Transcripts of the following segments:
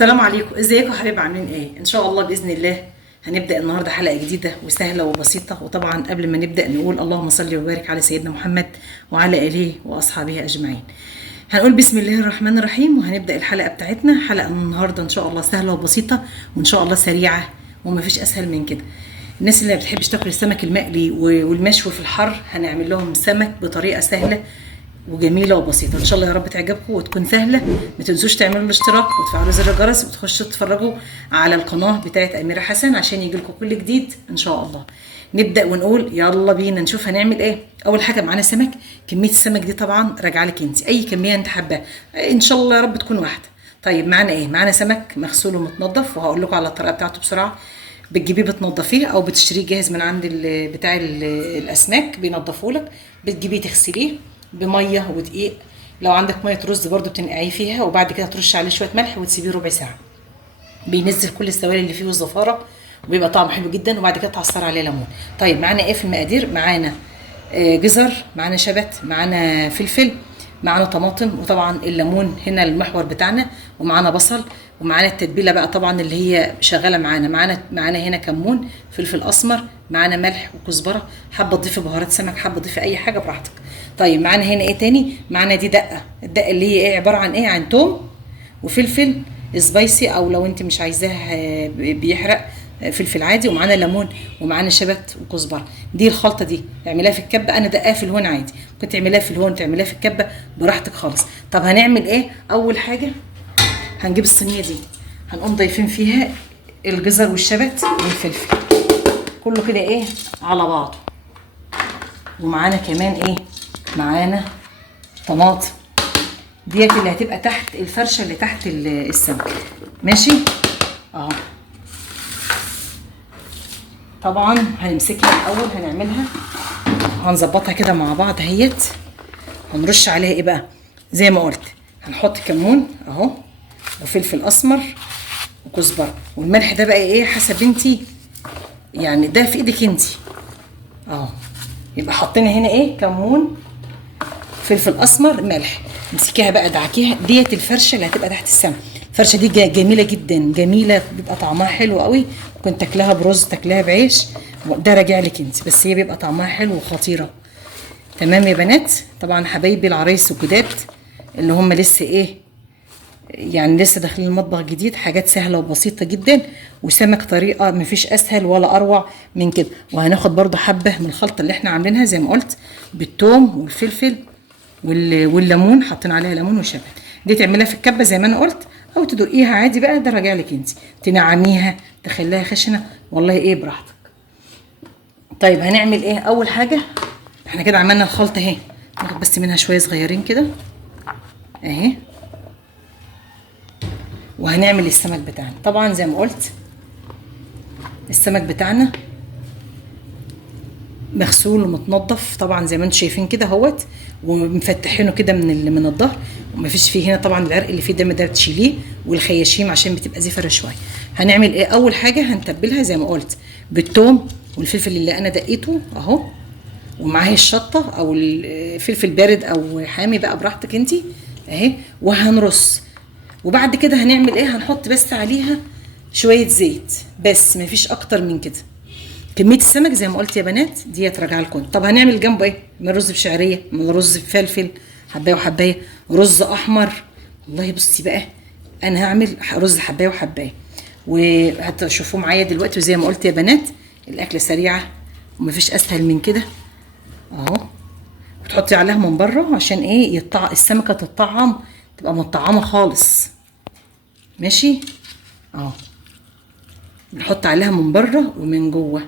السلام عليكم، ازيكم يا حبايب؟ عاملين ايه؟ ان شاء الله باذن الله هنبدا النهارده حلقه جديده وسهله وبسيطه. وطبعا قبل ما نبدا نقول اللهم صل وبارك على سيدنا محمد وعلى اله واصحابه اجمعين. هنقول بسم الله الرحمن الرحيم وهنبدا الحلقه بتاعتنا. حلقه النهارده ان شاء الله سهله وبسيطه وان شاء الله سريعه ومفيش اسهل من كده. الناس اللي ما بتحبش تاكل السمك المقلي والمشوي في الحر هنعمل لهم سمك بطريقه سهله وجميله وبسيطه ان شاء الله. يا رب تعجبكم وتكون سهله. ما تنسوش تعملوا الاشتراك وتفعلوا زر الجرس وتخشوا تتفرجوا على القناه بتاعت اميره حسن عشان يجيلكم كل جديد ان شاء الله. نبدا ونقول يلا بينا نشوف هنعمل ايه. اول حاجه معانا سمك. كميه السمك دي طبعا راجعه لك انت، اي كميه انت حباها ان شاء الله يا رب تكون واحده. طيب معانا ايه؟ معانا سمك مغسول ومتنضف وهقول لكم على الطريقه بتاعته بسرعه. بتجيبيه بتنضفيه او بتشتريه جاهز من عند بتاع الاسماك بينضفوا لك. بتجيبيه تغسليه بميه ودقيق. لو عندك ميه رز برده بتنقعيه فيها وبعد كده ترش عليه شويه ملح وتسيبيه ربع ساعه. بينزل كل السوائل اللي فيه والزفاره وبيبقى طعمه حلو جدا. وبعد كده تعصر عليه ليمون. طيب معانا ايه في المقادير؟ معانا جزر، معانا شبت، معانا فلفل، معانا طماطم، وطبعا الليمون هنا المحور بتاعنا، ومعانا بصل، ومعانا التتبيله بقى طبعا اللي هي شغاله معانا. معانا هنا كمون، فلفل اسمر، معانا ملح وكزبره. حابه تضيفي بهارات سمك، حابه تضيفي اي حاجه براحتك. طيب معانا هنا ايه تاني؟ معانا دي دقه. الدقه اللي هي ايه؟ عباره عن ايه؟ عن توم وفلفل سبايسي، او لو انت مش عايزاه بيحرق فلفل عادي، ومعانا ليمون ومعانا شبت وكزبره. دي الخلطه دي اعمليها في الكبه. انا دقاها في الهون عادي، كنت تعمليها في الهون تعمليها في الكبه براحتك خالص. طب هنعمل ايه؟ اول حاجه هنجيب الصينيه دي، هنقوم ضايفين فيها الجزر والشبت والفلفل كله كده ايه على بعضه. ومعانا كمان ايه؟ معانا طماطم ديت اللي هتبقى تحت الفرشه اللي تحت السمك. ماشي اهو. طبعا هنمسكها الاول، هنعملها هنظبطها كده مع بعض اهيت. هنرش عليها ايه بقى؟ زي ما قلت هنحط كمون اهو وفلفل اسمر وكزبره، والملح ده بقى ايه حسب انتي، يعني ده في ايدك انتي اهو. يبقى حطينا هنا ايه؟ كمون، فلفل اسمر، ملح. امسكيها بقى دعكيها. ديت الفرشه اللي هتبقى تحت السمك. الفرشه دي جميله جدا، جميله، بيبقى طعمها حلو قوي. ممكن تاكلها برز، تاكلها بعيش، ده راجع لك انت، بس هي بيبقى طعمها حلو وخطيره. تمام يا بنات؟ طبعا حبايبي العرايس والجداد اللي هم لسه ايه، يعني لسه داخلين المطبخ جديد، حاجات سهله وبسيطه جدا وسمك طريقه مفيش اسهل ولا اروع من كده. وهناخد برضو حبه من الخلطه اللي احنا عاملينها زي ما قلت بالثوم والفلفل والليمون، حاطين عليها ليمون وشبت. دي تعمليها في الكبه زي ما انا قلت، او تدقيها عادي بقى، ده راجع لك انت. تنعميها، تخليها خشنه، والله ايه براحتك. طيب هنعمل ايه؟ اول حاجه احنا كده عملنا الخلطه اهي، ناخد بس منها شويه صغيرين كده اهي. وهنعمل السمك بتاعنا. طبعا زي ما قلت السمك بتاعنا مغسول ومتنضف طبعا زي ما انتم شايفين كده اهوت، ومفتحينه كده من الظهر، ومفيش فيه هنا طبعا العرق اللي فيه دم ده بتشيليه، والخياشيم عشان بتبقى زفره شويه. هنعمل ايه؟ اول حاجه هنتبلها زي ما قلت بالثوم والفلفل اللي انا دقيته اهو، ومعاه الشطه او الفلفل بارد او حامي بقى براحتك انتي اهي. وهنرص. وبعد كده هنعمل ايه؟ هنحط بس عليها شويه زيت بس، مفيش اكتر من كده. كميه السمك زي ما قلت يا بنات ديت راجعه لكم. طب هنعمل جنبه ايه؟ من رز بشعريه، من رز بفلفل، حبايه وحبايه، رز احمر. والله بصي بقى انا هعمل رز حبايه وحبايه، وهتشوفوه معايا دلوقتي. وزي ما قلت يا بنات الاكله سريعه ومفيش اسهل من كده اهو. وتحطي عليها من بره عشان ايه؟ السمكه تتطعم، تبقى متطعمه خالص. ماشي اهو. بنحط عليها من بره ومن جوه.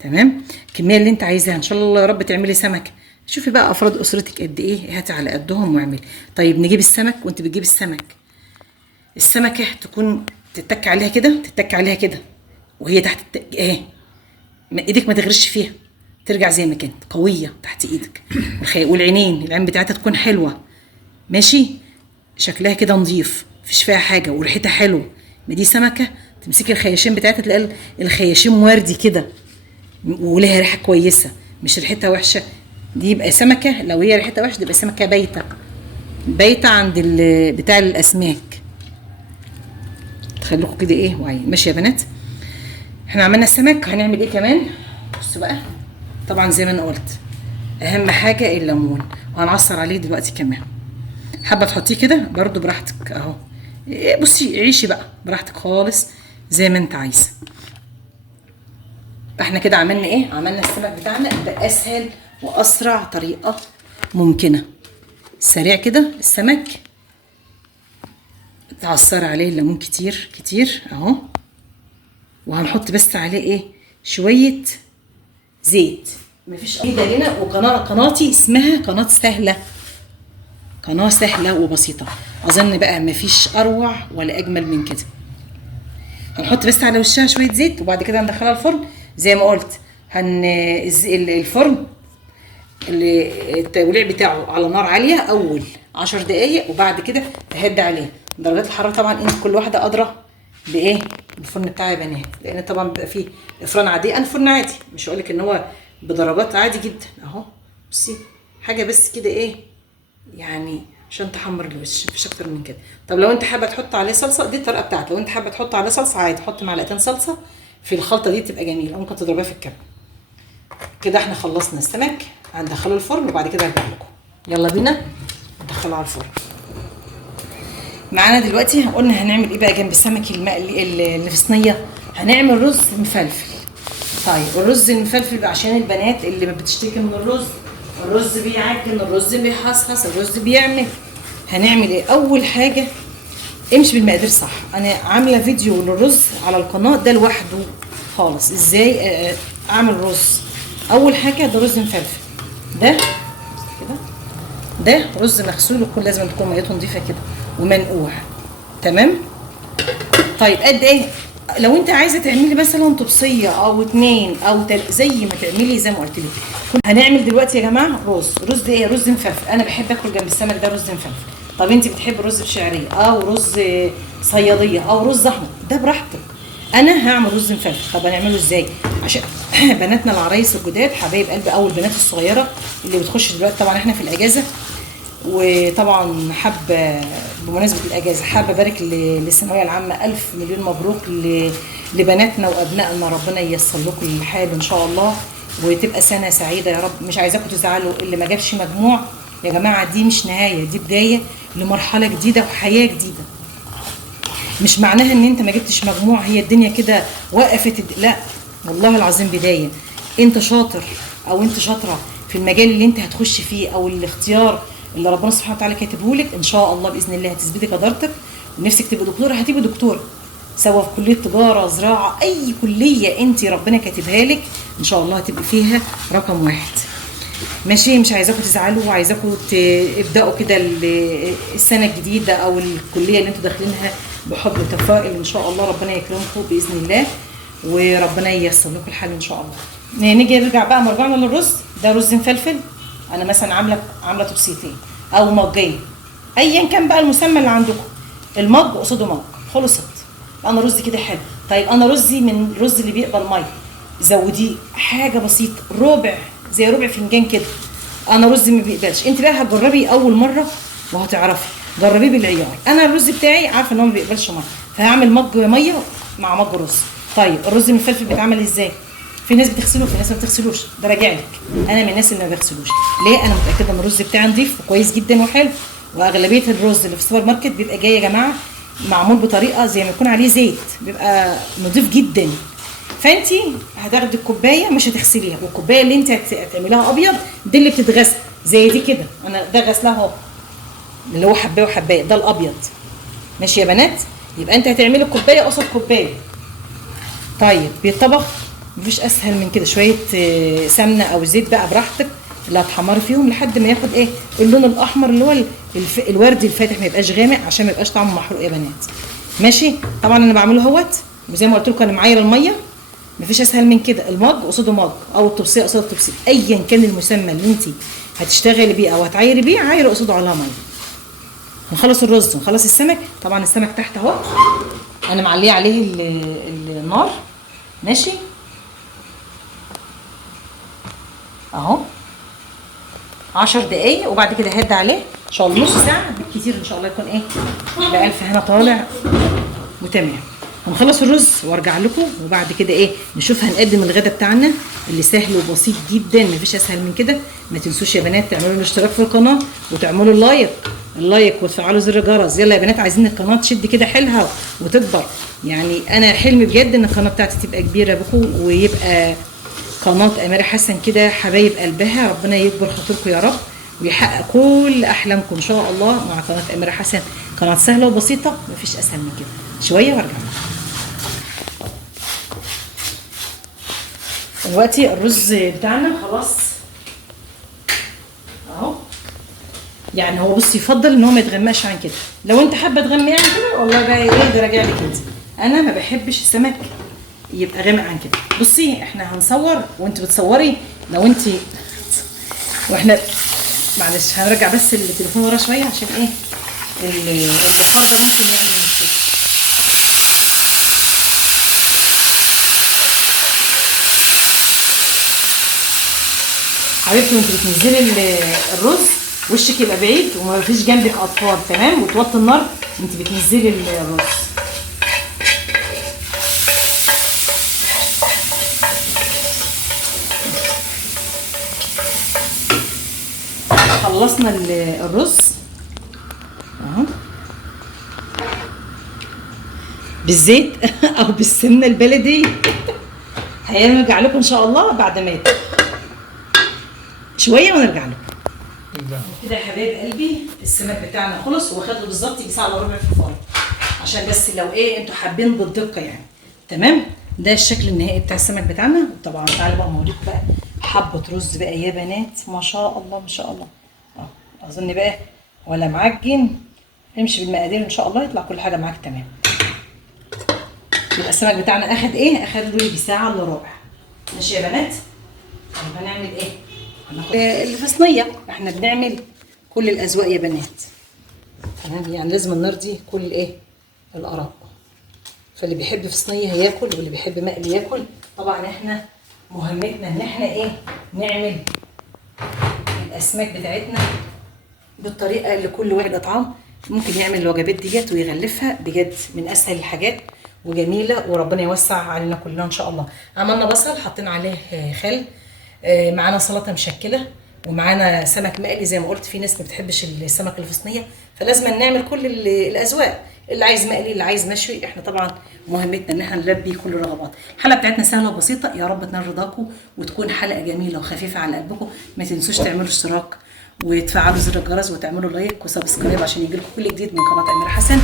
تمام. الكميه اللي انت عايزاها ان شاء الله يا رب تعملي سمك. شوفي بقى افراد اسرتك قد ايه، هاتي على قدهم واعملي. طيب نجيب السمك. وانت بتجيب السمك، السمكه تكون تتك عليها كده، تتك عليها كده وهي تحت اهي، ايدك ما تغرش فيها، ترجع زي ما كانت قويه تحت ايدك. والعينين، العين بتاعتها تكون حلوه. ماشي، شكلها كده نظيف، مفيش فيها حاجه، وريحتها حلوه. ما دي سمكه تمسكي الخياشيم بتاعتها تلاقي الخياشيم وردي كده ولها ريحه كويسه، مش ريحتها وحشه. دي يبقى سمكه، لو هي ريحتها وحشه تبقى سمكه بايته، بايته عند بتاع الاسماك. خليكم كده ايه واعيين. ماشي يا بنات، احنا عملنا السمك، هنعمل ايه كمان؟ بصوا بقى، طبعا زي ما انا قلت اهم حاجه الليمون، وهنعصر عليه دلوقتي كمان. حابه تحطيه كده برضو براحتك اهو، بصي عيشي بقى براحتك خالص زي ما انت عايزه. احنا كده عملنا ايه؟ عملنا السمك بتاعنا باسهل واسرع طريقه ممكنه. سريع كده السمك، تعصر عليه الليمون كتير كتير اهو، وهنحط بس عليه ايه؟ شويه زيت. مفيش اي دليلة. قناتي اسمها قناه سهله، قناه سهله وبسيطه، اظن بقى مفيش اروع ولا اجمل من كده. هنحط بس على وشها شويه زيت، وبعد كده هندخلها الفرن زي ما قلت. الفرن التوليع بتاعه على نار عاليه اول 10 دقايق، وبعد كده تهدي عليه. درجات الحراره طبعا انت كل واحده ادرى بايه الفرن بتاعي يا بنات، لان طبعا بيبقى فيه فرن عادي، انا فرن عادي مش هقول لك ان هو بدرجات، عادي جدا اهو. بصي حاجه بس كده ايه يعني عشان تحمر الوش، مفيش اكتر من كده. طب لو انت حابه تحط عليه صلصه، دي الطريقه بتاعتي. لو انت حابه تحط عليه صلصه عادي، حط معلقتين صلصه في الخلطه دي تبقى جميله، ممكن تضربيها في الكبه. كده احنا خلصنا السمك، هندخله الفرن وبعد كده هرجع لكم. يلا بينا ندخله على الفرن. معانا دلوقتي قلنا هنعمل ايه بقى جنب السمك المقلي اللي في صينيه؟ هنعمل رز مفلفل. طيب الرز المفلفل بقى عشان البنات اللي ما بتشتكي من الرز بيعجن، الرز بيحصحص، الرز بيعمل. هنعمل ايه؟ اول حاجه امشي بالمقادير صح. انا عامله فيديو للرز على القناه ده لوحده خالص، ازاي اعمل رز. اول حاجه ده رز مفلفل، ده كده، ده رز مغسول، وكل لازم تكون ميته نظيفه كده ومنقوع. تمام. طيب قد ايه؟ لو انت عايزه تعملي مثلا طبسيه او اتنين او زي ما تعملي زي ما قلت لك. هنعمل دلوقتي يا جماعه رز ايه؟ رز مفلفل. انا بحب اكل جنب السمك ده رز مفلفل. طب انت بتحبي الرز بشعريه او رز صياديه او رز احمر، ده براحتك. انا هعمل رز مفلفل. طب هنعمله ازاي؟ عشان بناتنا العرايس الجداد حبايب قلبي، او البنات الصغيره اللي بتخش دلوقتي، طبعا احنا في الاجازه، وطبعا حابه بمناسبه الاجازه حابه ابارك للثانويه العامه، الف مليون مبروك لبناتنا وابنائنا، ربنا ييسر لكم الحال ان شاء الله، وتبقى سنه سعيده يا رب. مش عايزاكم تزعلوا اللي ما جابش مجموع يا جماعه، دي مش نهايه، دي بدايه لمرحله جديده وحياه جديده. مش معناها ان انت ما جبتش مجموع هي الدنيا كده وقفت، لا والله العظيم بدايه. انت شاطر او انت شاطره في المجال اللي انت هتخش فيه، او الاختيار اللي ربنا سبحانه وتعالى كاتبه لك، ان شاء الله باذن الله هتثبتي قدرتك، ونفسك تبقي دكتوره هتبقي دكتوره، سواء في كليه تجاره، زراعه، اي كليه انت ربنا كاتبها لك ان شاء الله هتبقي فيها رقم واحد. ماشي. مش عايزاكم تزعلوا، وعايزاكم تبداوا كده السنه الجديده او الكليه اللي انتوا داخلينها بحب وتفائل ان شاء الله، ربنا يكرمكم باذن الله، وربنا ييسر لكم الحال ان شاء الله. نيجي نرجع بقى، مرجعنا للرز. ده رز مفلفل، انا مثلا عامله طبسيتين او مجين، ايا كان بقى المسمى اللي عندكم، المج قصاده مج، خلصت. انا رز كده حلو. طيب انا رزي من الرز اللي بيقبل ميه، زوديه حاجه بسيطه، زي ربع فنجان كده. انا رزي ما بيقبلش، انت بقى هتجربي اول مره وهتعرفي، جربيه بالعيار. انا الرز بتاعي عارفه ان هو ما بيقبلش ميه، فهعمل مج ميه مع مج رز. طيب الرز المفلفل بيتعمل ازاي؟ في ناس بتغسله وفي ناس ما بتغسلوش، ده راجع لك. انا من الناس اللي ما بيغسلوش. ليه؟ انا متاكده ان الرز بتاعي نظيف وكويس جدا وحلو، واغلبيه الرز اللي في السوبر ماركت بيبقى جاي يا جماعه معمول بطريقه زي ما يكون عليه زيت، بيبقى نظيف جدا. فانت هتاخدي الكوبايه مش هتغسليها، والكوبايه اللي انت هتعمليها ابيض دي اللي بتتغسل زي دي كده، انا ده غسلها اهو، اللي هو حبايه وحبايه، ده الابيض. ماشي يا بنات؟ يبقى انت هتعملي كوبايه قصاد كوبايه. طيب بيتطبخ مفيش اسهل من كده، شويه سمنه او زيت بقى براحتك اللي هتحمري فيهم لحد ما ياخد ايه اللون الاحمر اللي هو الوردي الفاتح، ما يبقاش غامق عشان ما يبقاش طعمه محروق يا بنات. ماشي. طبعا انا بعمله اهوت، وزي ما قلت لكم انا معايره الميه، مفيش اسهل من كده. المج قصاده مج، او الطبسيه قصاد الطبسيه، ايا كان المسمى اللي انت هتشتغلي بيه او هتعايري بيه، عايره قصاده عليها ميه. نخلص الرز ونخلص السمك. طبعا السمك تحت اهو، انا معليه عليه النار. ماشي اهو 10 دقايق، وبعد كده هدي عليه ان شاء الله نص ساعه بالكتير، ان شاء الله يكون ايه بألف هنا طالع وتمام. هنخلص الرز وارجع لكم، وبعد كده ايه نشوف هنقدم الغدا بتاعنا اللي سهل وبسيط جدا، مفيش اسهل من كده. ما تنسوش يا بنات تعملوا الاشتراك في القناه وتعملوا اللايك وتفعلوا زر الجرس. يلا يا بنات عايزين القناه تشد كده حيلها وتكبر. يعني انا حلمي بجد ان القناه بتاعتي تبقى كبيره بكم، ويبقى قناه اميره حسن كده حبايب قلبها. ربنا يكبر خاطركم يا رب ويحقق كل احلامكم ان شاء الله مع قناه اميره حسن. قناه سهله وبسيطه مفيش اسهل من كده. شويه وارجع لكم. دلوقتي الرز بتاعنا خلاص اهو. يعني هو بص يفضل ان هو ما يتغمقش عن كده. لو انت حابه تغمقي عن كده والله بقى ايه ده راجع لك انت. انا ما بحبش السمك يبقى غامق عن كده. بصي احنا هنصور وانت بتصوري. لو انت واحنا معلش هنرجع بس التليفون ورا شويه عشان ايه البخار ده ممكن يعمل مشكله. حبيبتي وانت بتنزلي الرز وشك يبقى بعيد وما فيش جنبك اطفال، تمام؟ وتوطي النار وانت بتنزلي الرز. خلصنا الرز اهو بالزيت او بالسمنه البلدي. هنرجع لكم ان شاء الله بعد ما يطلع شويه ونرجع لكم. كده يا حبايب قلبي السمك بتاعنا خلص، واخد له بالظبط يجي ساعه الا ربع في الفرن، عشان بس لو ايه انتوا حابين بالدقه يعني. تمام، ده الشكل النهائي بتاع السمك بتاعنا. طبعا تعالوا بقى اوريكم بقى حبه رز بقى يا بنات، ما شاء الله ما شاء الله. اظن بقى ولا معجن، امشي بالمقادير ان شاء الله يطلع كل حاجه معاك تمام. يبقى السمك بتاعنا اخد ايه؟ اخد له يجي ساعه الا ربع. ماشي يا بنات؟ طب هنعمل ايه؟ اللي في صينيه. احنا بنعمل كل الاذواق يا بنات، تمام؟ يعني لازم نرضي كل ايه الاراء. فاللي بيحب في صينيه هياكل، واللي بيحب مقلي ياكل. طبعا احنا مهمتنا ان احنا ايه نعمل الاسماك بتاعتنا بالطريقه اللي كل واحد اطعام ممكن يعمل الوجبات ديت ويغلفها. بجد من اسهل الحاجات وجميله، وربنا يوسع علينا كلنا ان شاء الله. عملنا بصل حطينا عليه خل، معانا سلطه مشكله، ومعانا سمك مقلي. زي ما قلت في ناس ما بتحبش السمك اللي في صينيه، فلازم نعمل كل الاذواق، اللي عايز مقلي اللي عايز مشوي. احنا طبعا مهمتنا ان احنا نلبي كل الرغبات. الحلقه بتاعتنا سهله وبسيطه، يا رب تنال رضاكم وتكون حلقه جميله وخفيفه على قلبكم. ما تنسوش تعملوا اشتراك وتفعلوا زر الجرس وتعملوا لايك وسبسكرايب عشان يجيلكم كل جديد من قناه اميره حسن.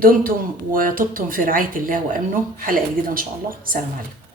دمتم وطبتم في رعايه الله وامنه. حلقه جديده ان شاء الله. سلام عليكم.